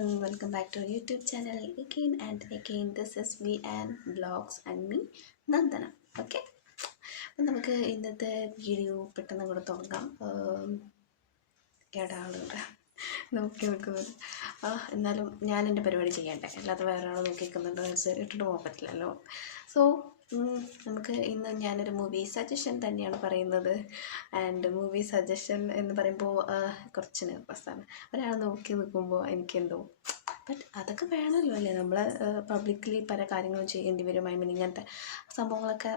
everyone, welcome back to our YouTube channel again and again. This is VN Vlogs and me, Nandana. Okay, അപ്പം നമുക്ക് ഇന്നത്തെ video പെട്ടെന്ന് കൂടെ തുടങ്ങാം. കേടാളുണ്ട് നോക്കി നിൽക്കുന്നത്. എന്നാലും ഞാൻ എൻ്റെ പരിപാടി ചെയ്യണ്ടേ, അല്ലാതെ വേറെ ആൾ നോക്കി നിൽക്കുന്നുണ്ട് ഇട്ടിട്ട് പോകാൻ പറ്റില്ലല്ലോ. സോ നമുക്ക് ഇന്ന് ഞാനൊരു മൂവി സജഷൻ തന്നെയാണ് പറയുന്നത്. ആൻഡ് മൂവി സജഷൻ എന്ന് പറയുമ്പോൾ കുറച്ച് നെർവസാണ്. ഒരാൾ നോക്കി നിൽക്കുമ്പോൾ എനിക്കെന്തോ, ബട്ട് അതൊക്കെ വേണമല്ലോ അല്ലേ, നമ്മൾ പബ്ലിക്കലി പല കാര്യങ്ങളും ചെയ്യേണ്ടി വരും. ഇങ്ങനത്തെ സംഭവങ്ങളൊക്കെ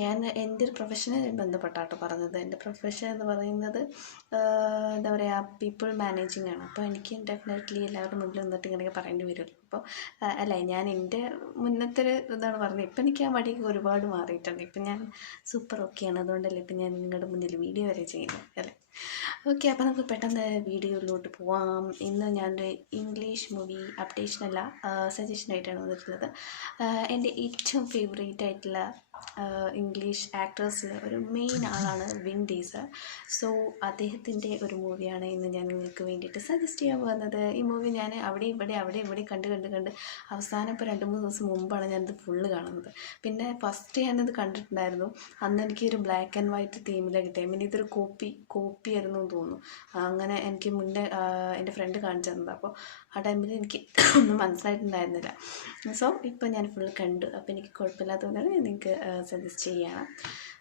ഞാൻ എൻ്റെ ഒരു പ്രൊഫഷനെ ബന്ധപ്പെട്ടാട്ടോ പറഞ്ഞത്. എൻ്റെ പ്രൊഫഷൻ എന്ന് പറയുന്നത് എന്താ പറയുക, പീപ്പിൾ മാനേജിങ് ആണ്. അപ്പോൾ എനിക്ക് ഡെഫിനറ്റ്ലി എല്ലാവരുടെ മുന്നിൽ നിന്നിട്ട് ഇങ്ങനെയൊക്കെ പറയേണ്ടി വരുമല്ലോ. അപ്പോൾ അല്ല, ഞാൻ എൻ്റെ മുന്നത്തെ ഒരു ഇതാണ് പറഞ്ഞത്. ഇപ്പം എനിക്ക് ആ മടിയൊക്കെ ഒരുപാട് മാറിയിട്ടുണ്ട്. ഇപ്പം ഞാൻ സൂപ്പർ ഓക്കെയാണ്. അതുകൊണ്ടല്ലേ ഇപ്പം ഞാൻ നിങ്ങളുടെ മുന്നിൽ വീഡിയോ വരെ ചെയ്യുന്നത് അല്ലേ. ഓക്കെ, അപ്പോൾ നമുക്ക് പെട്ടെന്ന് വീഡിയോയിലോട്ട് പോവാം. ഇന്ന് ഞാനൊരു ഇംഗ്ലീഷ് മൂവി അപ്ഡേഷനല്ല, സജഷനായിട്ടാണ് വന്നിട്ടുള്ളത്. എൻ്റെ ഏറ്റവും ഫേവറേറ്റ് ആയിട്ടുള്ള ഇംഗ്ലീഷ് ആക്ടേഴ്സിൽ ഒരു മെയിൻ ആളാണ് വിൻ ഡീസൽ. സോ അദ്ദേഹത്തിൻ്റെ ഒരു മൂവിയാണ് ഇന്ന് ഞാൻ നിങ്ങൾക്ക് വേണ്ടിയിട്ട് സജസ്റ്റ് ചെയ്യാൻ പോകുന്നത്. ഈ മൂവി ഞാൻ അവിടെ ഇവിടെ കണ്ട് അവസാനം ഇപ്പോൾ 2-3 ദിവസം മുമ്പാണ് ഞാനിത് ഫുള്ള് കാണുന്നത്. പിന്നെ ഫസ്റ്റ് ഞാനിത് കണ്ടിട്ടുണ്ടായിരുന്നു. അന്ന് എനിക്കൊരു ബ്ലാക്ക് ആൻഡ് വൈറ്റ് തീമിലാണ് കിട്ടിയത്. പിന്നെ ഇതൊരു കോപ്പി ആയിരുന്നു എന്ന് തോന്നുന്നു. അങ്ങനെ എനിക്ക് മുന്നേ എൻ്റെ ഫ്രണ്ട് കാണിച്ചു തന്നത്. അപ്പോൾ ആ ടൈമിൽ എനിക്ക് ഒന്നും മനസ്സിലായിട്ടുണ്ടായിരുന്നില്ല. സോ ഇപ്പോൾ ഞാൻ ഫുൾ കണ്ടു. അപ്പോൾ എനിക്ക് കുഴപ്പമില്ലാത്തതുകൊണ്ടാണ് ഞാൻ നിങ്ങൾക്ക് സജസ്റ്റ് ചെയ്യുകയാണ്.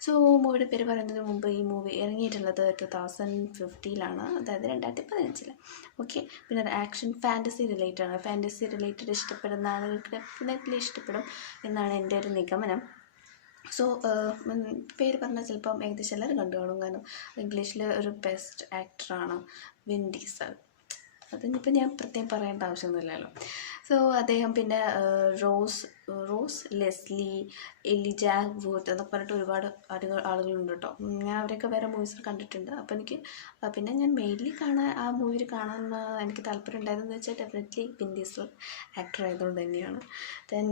സോ മൂവിയുടെ പേര് പറയുന്നതിന് മുമ്പ് ഈ മൂവി ഇറങ്ങിയിട്ടുള്ളത് 2015, അതായത് 2015. ഓക്കെ, പിന്നെ ഒരു ആക്ഷൻ ഫാൻറ്റസി റിലേറ്റഡ് ഇഷ്ടപ്പെടുന്ന ആളുകൾക്ക് ഡെഫിനറ്റ്ലി ഇഷ്ടപ്പെടും എന്നാണ് എൻ്റെ ഒരു നിഗമനം. സോ പേര് പറഞ്ഞാൽ ചിലപ്പം ഏകദേശം എല്ലാവരും കണ്ടു കാണും. കാരണം ഇംഗ്ലീഷിൽ ഒരു ബെസ്റ്റ് ആക്ടറാണ് വിൻ ഡീസൽ. അതിനിപ്പോൾ ഞാൻ പ്രത്യേകം പറയേണ്ട ആവശ്യമൊന്നുമില്ലല്ലോ. സോ അദ്ദേഹം പിന്നെ റോസ് ലെസ്ലി, എലിജാ വുഡ് എന്നൊക്കെ പറഞ്ഞിട്ട് ഒരുപാട് ആളുകളുണ്ട് കേട്ടോ. ഞാൻ അവരൊക്കെ വേറെ മൂവീസിൽ കണ്ടിട്ടുണ്ട്. അപ്പോൾ എനിക്ക് പിന്നെ ഞാൻ മെയിൻലി ആ മൂവിയിൽ കാണാൻ എനിക്ക് താല്പര്യം ഉണ്ടായതെന്ന് വെച്ചാൽ ഡെഫിനറ്റ്ലി വിൻ ഡീസൽ ആക്ടർ ആയതുകൊണ്ട് തന്നെയാണ്. ദെൻ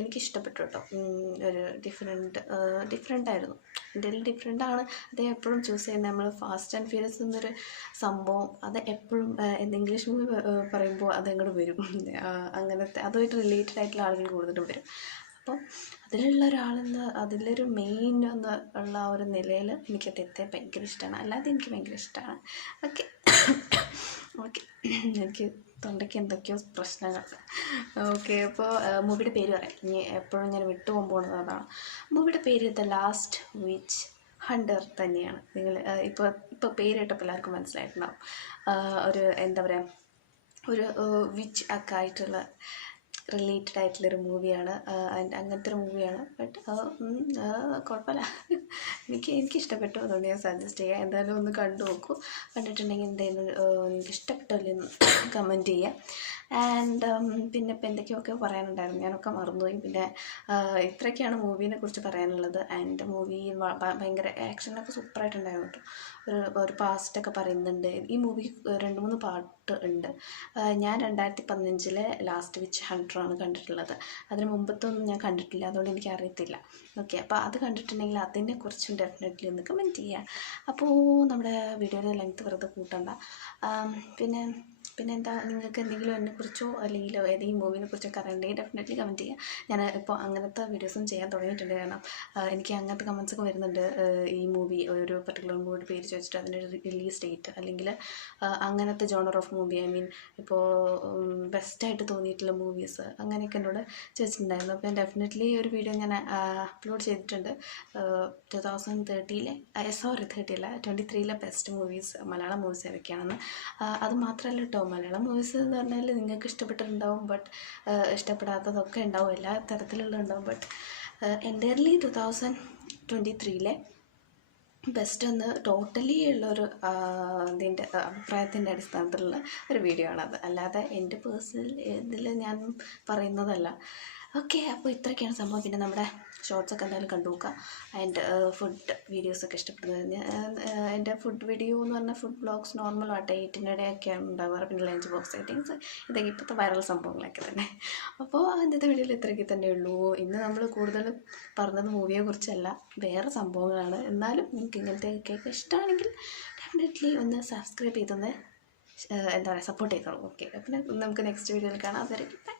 എനിക്ക് ഇഷ്ടപ്പെട്ടു കേട്ടോ. ഒരു ഡിഫറെൻ്റ് ആയിരുന്നു. ഇന്ത്യയിൽ ഡിഫറെൻ്റാണ് അദ്ദേഹം എപ്പോഴും ചൂസ് ചെയ്യുന്നത്. നമ്മൾ ഫാസ്റ്റ് ആൻഡ് ഫ്യൂരിയസ് എന്നൊരു സംഭവം അത് എപ്പോഴും ഇംഗ്ലീഷ് മൂവി പറയുമ്പോൾ അതങ്ങോട്ട് വരും. അങ്ങനത്തെ അതുമായിട്ട് റിലേറ്റഡ് ആയിട്ടുള്ള ആളുകൾ കൂടുതലും വരും. അപ്പോൾ അതിലൊരു മെയിൻ ഉള്ള ഒരു നിലയിൽ എനിക്ക് അദ്ദേഹത്തെ ഭയങ്കര ഇഷ്ടമാണ്. അല്ലാതെ എനിക്ക് ഭയങ്കര ഇഷ്ടമാണ്. ഓക്കെ, എനിക്ക് തൊണ്ടയ്ക്ക് എന്തൊക്കെയോ പ്രശ്നങ്ങൾ. ഓക്കെ, അപ്പോൾ മൂവിയുടെ പേര് പറയാം. ഇനി എപ്പോഴും ഞാൻ വിട്ടുപോകുമ്പോൾ അതാണ്. മൂവിയുടെ പേര് ദ ലാസ്റ്റ് വിച്ച് ഹണ്ടർ തന്നെയാണ്. നിങ്ങൾ ഇപ്പോൾ പേര് കേട്ടപ്പോൾ എല്ലാവർക്കും മനസ്സിലായിട്ടുണ്ടാവും. ഒരു എന്താ പറയുക, ഒരു വിച്ച് ഒക്കെ ആയിട്ടുള്ള റിലേറ്റഡ് ആയിട്ടുള്ളൊരു മൂവിയാണ്. അങ്ങനത്തെ ഒരു മൂവിയാണ്. ബട്ട് കുഴപ്പമില്ല, എനിക്ക് ഇഷ്ടപ്പെട്ടു. അതുകൊണ്ട് ഞാൻ സജസ്റ്റ് ചെയ്യാം. എന്തായാലും ഒന്ന് കണ്ടു നോക്കൂ. കണ്ടിട്ടുണ്ടെങ്കിൽ എന്തായാലും നിങ്ങൾക്ക് ഇഷ്ടപ്പെട്ടില്ലെന്ന് കമൻറ്റ് ചെയ്യാം. ആൻഡ് പിന്നെ ഇപ്പോൾ എന്തൊക്കെയൊക്കെ പറയാനുണ്ടായിരുന്നു, ഞാനൊക്കെ മറന്നുപോയി. പിന്നെ ഇത്രയൊക്കെയാണ് മൂവീനെ കുറിച്ച് പറയാനുള്ളത്. ആൻഡ് മൂവി ഭയങ്കര ആക്ഷനൊക്കെ സൂപ്പറായിട്ടുണ്ടായിരുന്നു കേട്ടോ. ഒരു പാസ്റ്റൊക്കെ പറയുന്നുണ്ട്. ഈ മൂവി 2-3 പാർട്ട് ഉണ്ട്. ഞാൻ 2015 ലാസ്റ്റ് വിച്ച് ഹണ്ടറാണ് കണ്ടിട്ടുള്ളത്. അതിന് മുമ്പത്തൊന്നും ഞാൻ കണ്ടിട്ടില്ല, അതുകൊണ്ട് എനിക്ക് അറിയത്തില്ല. ഓക്കെ, അപ്പോൾ അത് കണ്ടിട്ടുണ്ടെങ്കിൽ അതിനെക്കുറിച്ചും ഡെഫിനറ്റ്ലി ഒന്ന് കമൻറ്റ് ചെയ്യുക. അപ്പോൾ നമ്മുടെ വീഡിയോയുടെ ലെങ്ത്ത് വെറുതെ കൂട്ടണ്ട. പിന്നെ എന്താ, നിങ്ങൾക്ക് എന്തെങ്കിലും എന്നെക്കുറിച്ചോ അല്ലെങ്കിൽ ഏതെങ്കിലും മൂവിനെ കുറിച്ചൊക്കെ അറിയണമെങ്കിൽ ഡെഫിനറ്റ്ലി കമൻറ്റ് ചെയ്യുക. ഞാൻ ഇപ്പോൾ അങ്ങനത്തെ വീഡിയോസും ചെയ്യാൻ തുടങ്ങിയിട്ടുണ്ട്. കാരണം എനിക്ക് അങ്ങനത്തെ കമൻസൊക്കെ വരുന്നുണ്ട്. ഈ മൂവി, ഒരു പർട്ടിക്കുലർ മൂവിയുടെ പേര് ചോദിച്ചിട്ട് അതിൻ്റെ റിലീസ് ഡേറ്റ്, അല്ലെങ്കിൽ അങ്ങനത്തെ ജോണർ ഓഫ് മൂവി, ഇപ്പോൾ ബെസ്റ്റായിട്ട് തോന്നിയിട്ടുള്ള മൂവീസ്, അങ്ങനെയൊക്കെ എന്നോട് ചോദിച്ചിട്ടുണ്ടായിരുന്നു. അപ്പോൾ ഡെഫിനറ്റ്ലി ഒരു വീഡിയോ ഞാൻ അപ്ലോഡ് ചെയ്തിട്ടുണ്ട്. 2023 ബെസ്റ്റ് മൂവീസ്, മലയാളം മൂവീസ് ഏതൊക്കെയാണെന്ന്. അത് മാത്രമല്ല കേട്ടോ, മലയാളം മൂവീസ് എന്ന് പറഞ്ഞാൽ നിങ്ങൾക്ക് ഇഷ്ടപ്പെട്ടിട്ടുണ്ടാവും, ബട്ട് ഇഷ്ടപ്പെടാത്തതൊക്കെ ഉണ്ടാവും, എല്ലാ തരത്തിലുള്ള ഉണ്ടാവും. ബട്ട് എൻ്റയർലി 2023 ബെസ്റ്റ് എന്ന് ടോട്ടലി ഉള്ളൊരു ഇതിൻ്റെ അഭിപ്രായത്തിൻ്റെ അടിസ്ഥാനത്തിലുള്ള ഒരു വീഡിയോ ആണത്. അല്ലാതെ എൻ്റെ പേഴ്സണൽ ഇതിൽ ഞാൻ പറയുന്നതല്ല. ഓക്കെ, അപ്പോൾ ഇത്രയൊക്കെയാണ് സംഭവം. പിന്നെ നമ്മുടെ ഷോർട്സൊക്കെ എന്തായാലും കണ്ടു നോക്കുക. ആൻഡ് ഫുഡ് വീഡിയോസൊക്കെ ഇഷ്ടപ്പെടുന്നത്, എൻ്റെ ഫുഡ് വീഡിയോ എന്ന് പറഞ്ഞാൽ ഫുഡ് വ്ളോഗ്സ് നോർമൽ ആട്ടെ, ഈറ്റിനിടെയൊക്കെയാണ് ഉണ്ടാവാറ്. പിന്നെ ലഞ്ച് ബോക്സ് സെറ്റിങ്സ്, ഇതൊക്കെ ഇപ്പോഴത്തെ വൈറൽ സംഭവങ്ങളൊക്കെ തന്നെ. അപ്പോൾ ഇന്നത്തെ വീഡിയോയിൽ ഇത്രയൊക്കെ തന്നെ ഉള്ളൂ. ഇന്ന് നമ്മൾ കൂടുതൽ പറഞ്ഞത് മൂവിയെ കുറിച്ചല്ല, വേറെ സംഭവങ്ങളാണ്. എന്നാലും നിങ്ങൾക്ക് ഇങ്ങനത്തെ കേക്ക് ഇഷ്ടമാണെങ്കിൽ ഡെഫിനറ്റ്ലി ഒന്ന് സബ്സ്ക്രൈബ് ചെയ്തൊന്ന് എന്താ പറയുക സപ്പോർട്ട് ചെയ്തോളൂ. ഓക്കെ, പിന്നെ നമുക്ക് നെക്സ്റ്റ് വീഡിയോയിൽ കാണാം. അതുവരെ ബൈ.